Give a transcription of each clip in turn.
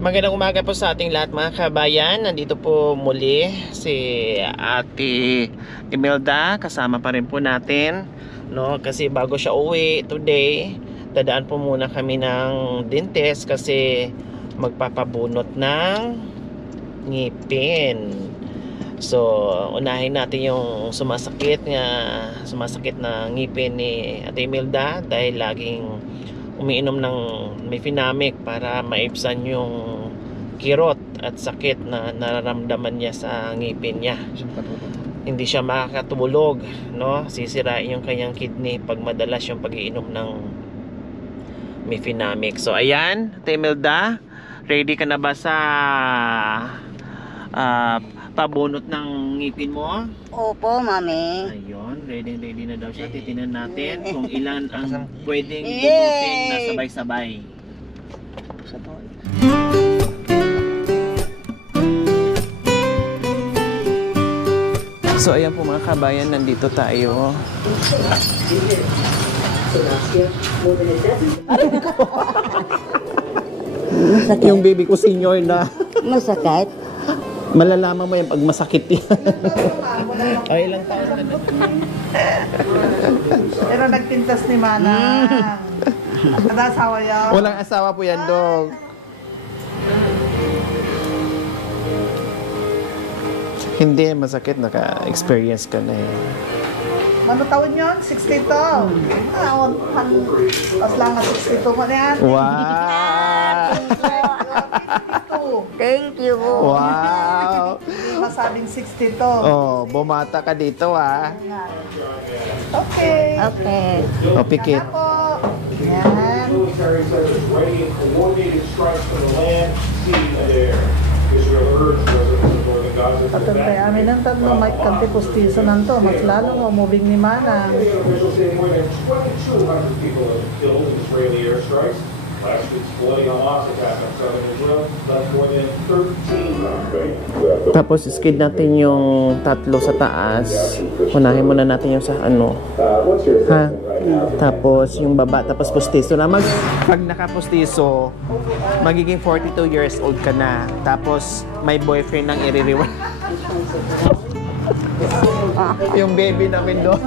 Magandang umaga po sa ating lahat mga kabayan. Nandito po muli si Ate Imelda. Kasama pa rin po natin, no? Kasi bago siya uwi today, dadaan po muna kami ng dentist kasi magpapabunot ng ngipin. So, unahin natin yung sumasakit na ngipin ni Ate Imelda dahil laging umiinom ng Mefenamic para maibsan yung kirot at sakit na nararamdaman niya sa ngipin niya. Hindi siya makakatulog, no? Sisirain yung kanyang kidney pag madalas yung pag-iinom ng Mefenamic. So ayan, Ate Imelda, ready ka na ba sa pabunot ng ngipin mo? Opo, mami. Ayun, ready na daw siya. Titingnan natin kung ilan ang pwedeng bunutin na sabay-sabay. So ayan po mga kabayan, nandito tayo. Yung baby ko senior na. Masakit? Malalaman mo yan pag masakit yan. Ay, ilang taon na. Pero nagpintas ni Manang. Kada asawa yan. Walang asawa po yan, dog. Hindi, masakit. Naka-experience ka na eh. Ano taon yun? 62. Tapos lang na 62 mo na yan. Wow! Thank you. Wow! Hindi masabing 62. Oh, bumata ka dito ah. Okay. Okay. O, pikit. Ako. Yan. Military service ready and coordinated strikes from the land, sea, and air. Israel urged residents of northern Gaza to Patuntay amin ng tatlo, may kanti pustiso nanto. Mas lalong umubing ni Manang. Officials say more than 2,200 people have been killed in Israeli airstrikes. Last week's bloody Hamas attack on southern Israel left more than 13. Tapos skid natin yung tatlo sa taas. Unahin muna natin yung sa ano. Ha? Tapos yung baba, tapos pustiso na. Pag nakapustiso, magiging 42 years old ka na. Tapos may boyfriend nang iririwan. Yung baby namin doon.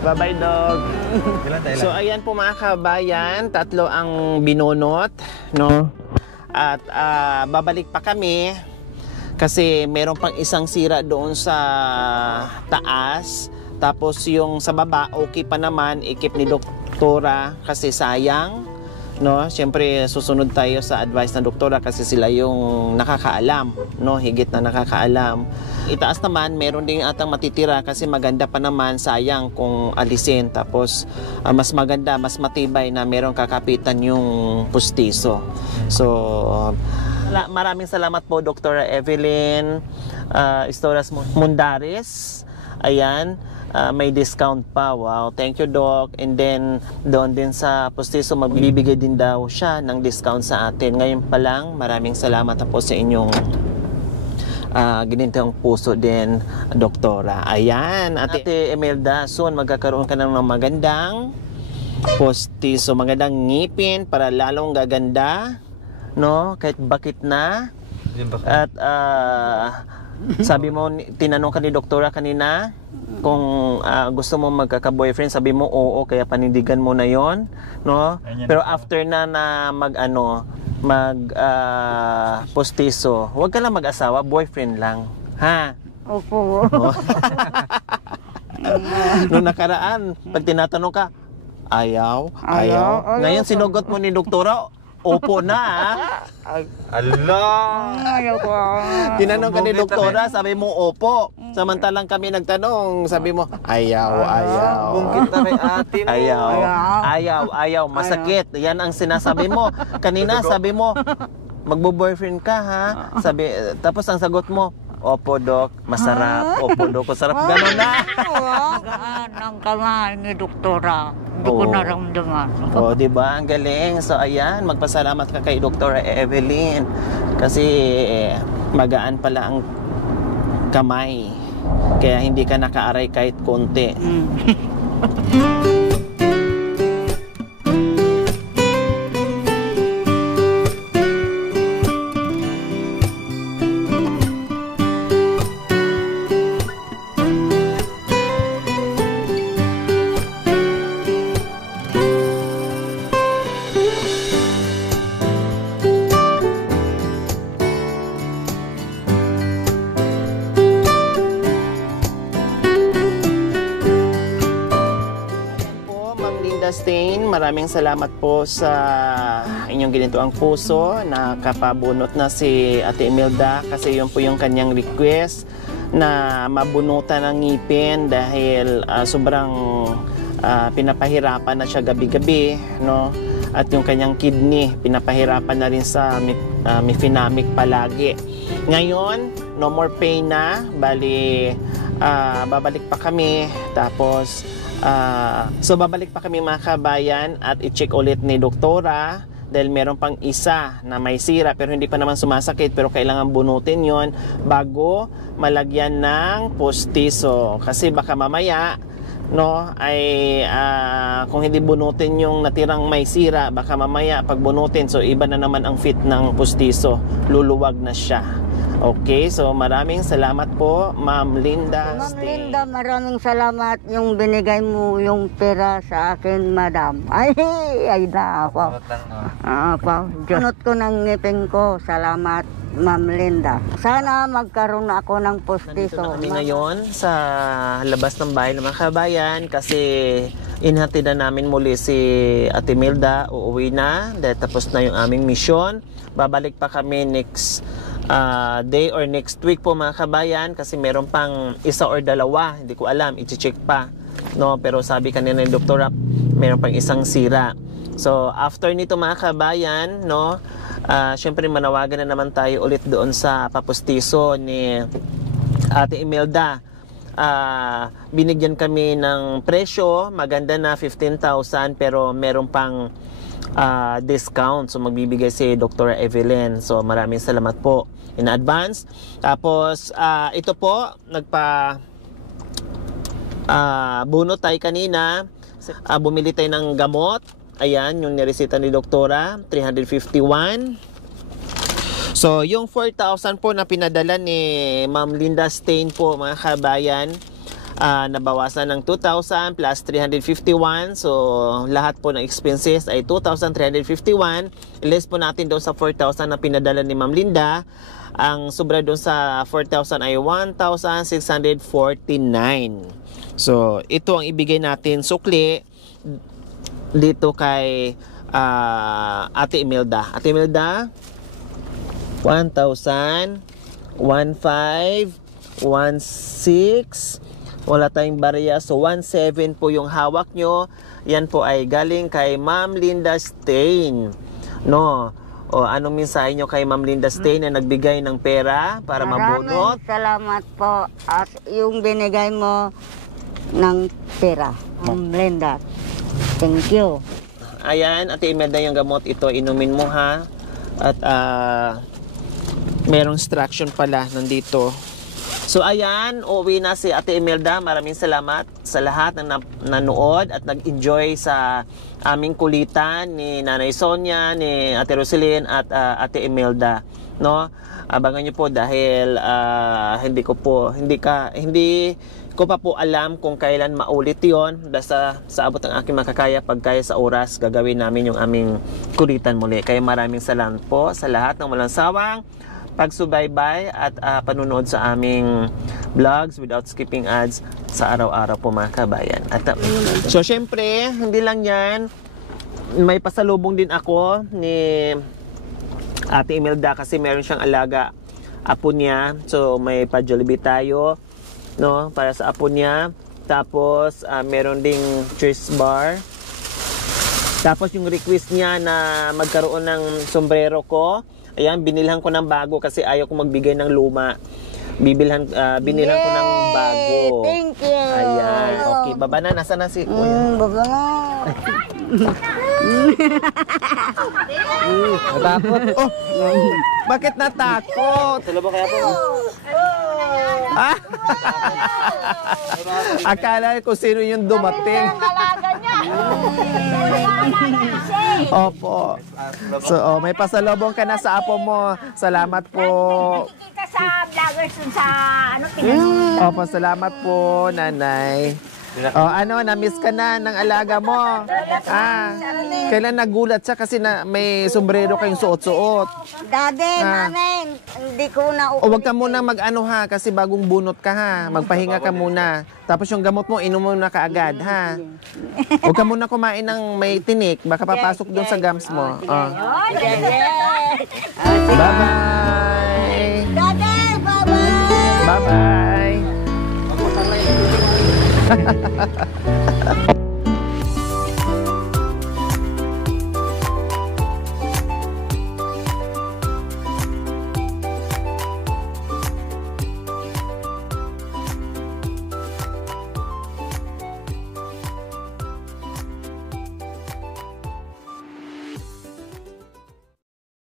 Bye-bye, dog. So ayan po mga kabayan, tatlo ang binunot, no? At babalik pa kami kasi meron pang isang sira doon sa taas. Tapos yung sa baba, okay pa naman, ikip ni doktora kasi sayang, no? Siyempre susunod tayo sa advice ng doktora kasi sila yung nakakaalam, no? Higit na nakakaalam. Itaas naman, meron din atang matitira kasi maganda pa naman, sayang kung alisin. Tapos mas maganda, mas matibay na merong kakapitan yung pustiso. So maraming salamat po Dr. Evelyn Istoras Mundares. Ayan, may discount pa. Wow, thank you Doc. And then doon din sa pustiso magbibigay din daw siya ng discount sa atin. Ngayon pa lang, maraming salamat po sa inyong ginintang puso din, doktora. Ayan, Ate Imelda, soon magkakaroon ka ng magandang postiso, magandang ngipin para lalong gaganda, no? Kahit bakit na. At sabi mo, tinanong ka ni doktora kanina kung gusto mo magkaka-boyfriend, sabi mo oo, kaya panindigan mo na yon, no? Pero after na postiso, huwag ka lang mag-asawa, boyfriend lang, ha? Opo. Oh. Nung nakaraan, pag tinatanong ka, ayaw. Ngayon sinugot mo ni doktora, opo na, ha? Ayaw ko. Tinanong ka ni doktora, sabi mo opo. Samantalang kami nagtanong, sabi mo ayaw. Bungkit na kay ate mo. Ayaw. Masakit. Yan ang sinasabi mo. Kanina sabi mo, magbo-boyfriend ka, ha? Sabi, tapos ang sagot mo, opo, Dok. Masarap. Opo, Dok. Masarap. Ganon na. Gaan ang kamay ni doktora. Hindi ko naramdaman. Oh, di ba? Ang galing. So ayan, magpasalamat ka kay Dr. Evelyn kasi magaan pala ang kamay. Kaya hindi ka nakaaray kahit konti. Stain, maraming salamat po sa inyong ginituang puso. Nakapabunot na si Ate Imelda kasi yun po yung kanyang request na mabunutan ng ngipin dahil sobrang pinapahirapan na siya gabi-gabi, no? At yung kanyang kidney pinapahirapan na rin sa mefenamic palagi. Ngayon, no more pain na, bali babalik pa kami, tapos so babalik pa kami mga kabayan at i-check ulit ni doktora dahil meron pang isa na may sira pero hindi pa naman sumasakit, pero kailangan bunutin yon bago malagyan ng postiso kasi baka mamaya, no, ay kung hindi bunutin yung natirang may sira, baka mamaya pag bunutin, so iba na naman ang fit ng postiso, luluwag na siya. Okay, so maraming salamat po, Ma'am Linda. Ma'am Linda, maraming salamat yung binigay mo yung pera sa akin, madam. Ay na ako. Junot ko ng ngipin ko. Salamat, Ma'am Linda. Sana magkaroon ako ng postiso. Nandito na kami ngayon sa labas ng bahay ng mga kabayan kasi inhatidan namin muli si Ate Imelda. Uuwi na dahil tapos na yung aming mission. Babalik pa kami next day or next week po mga kabayan kasi meron pang isa or dalawa, hindi ko alam, i-check pa, no, pero sabi kanina ng doktora meron pang isang sira. So after nito mga kabayan, no, syempre manawagan na naman tayo ulit doon sa papustiso ni Ate Imelda. Binigyan kami ng presyo, maganda na 15,000 pero meron pang discount, so magbibigay si Dr. Evelyn. So maraming salamat po in advance. Tapos ito po bunot tayo kanina, bumili tayo ng gamot. Ayan yung niresita ni doktora, 351. So yung 4,000 po na pinadala ni Ma'am Linda Stain po mga kabayan, nabawasan ng 2,000 plus 351. So lahat po ng expenses ay 2,351. Less po natin doon sa 4,000 na pinadala ni Ma'am Linda. Ang sobra doon sa 4,000 ay 1,649. So ito ang ibigay natin sukli dito kay Ate Imelda. Ate Imelda, 1,000, 1,500, 1,600. Wala tayong barya. So 1,700 po yung hawak nyo. Yan po ay galing kay Ma'am Linda Stain. No? O anong mensahe nyo kay Ma'am Linda Stain na nagbigay ng pera para mabunot? Maraming salamat po at yung binigay mo ng pera, Ma'am Linda. Thank you. Ayan, Ate Imelda, yung gamot ito, inumin mo ha. At merong instruction pala nandito. So ayan, uuwi na si Ate Imelda. Maraming salamat sa lahat na nanood at nag-enjoy sa aming kulitan ni Nanay Sonia, ni Ate Roselyn at Ate Imelda, no? Abangan niyo po dahil hindi ko pa po alam kung kailan maulit 'yon. Basta sa abot ng aking makakaya, pagkaya sa oras, gagawin namin yung aming kulitan muli. Kaya maraming salamat po sa lahat ng walang sawang pagsubaybay at panunood sa aming vlogs without skipping ads sa araw-araw po mga kabayan. At, so syempre, hindi lang yan, may pasalubong din ako ni Ate Imelda kasi meron siyang alaga apo niya. So may pa-Jollibee tayo, no, para sa apo niya. Tapos meron ding cheese bar. Tapos yung request niya na magkaroon ng sombrero ko, ayan, binilhan ko ng bago kasi ayaw ko magbigay ng luma. Binilhan ko ng bago. Thank you. Ayan, okay. Baba na, nasa na si Kuya? Baba na. Natakot. Oh, bakit natakot? Tulo ba kaya po? Akala ko sino yung dumating. Opo. So, may pasalubong ka na sa apo mo. Salamat po. Kita sa vloggers sa Opo, salamat po, Nanay. Oh, ano, na-miss ka na ng alaga mo? Kailan nagulat siya kasi na may sombrero kayong suot-suot? Daddy, mami, hindi ko na O wag ka muna mag-ano ha, kasi bagong bunot ka ha. Magpahinga ka muna. Tapos yung gamot mo, inom mo na kaagad ha. Huwag ka muna kumain ng may tinik, baka papasok doon sa gums mo. Oh. Bye-bye! Daddy, bye-bye! Bye-bye!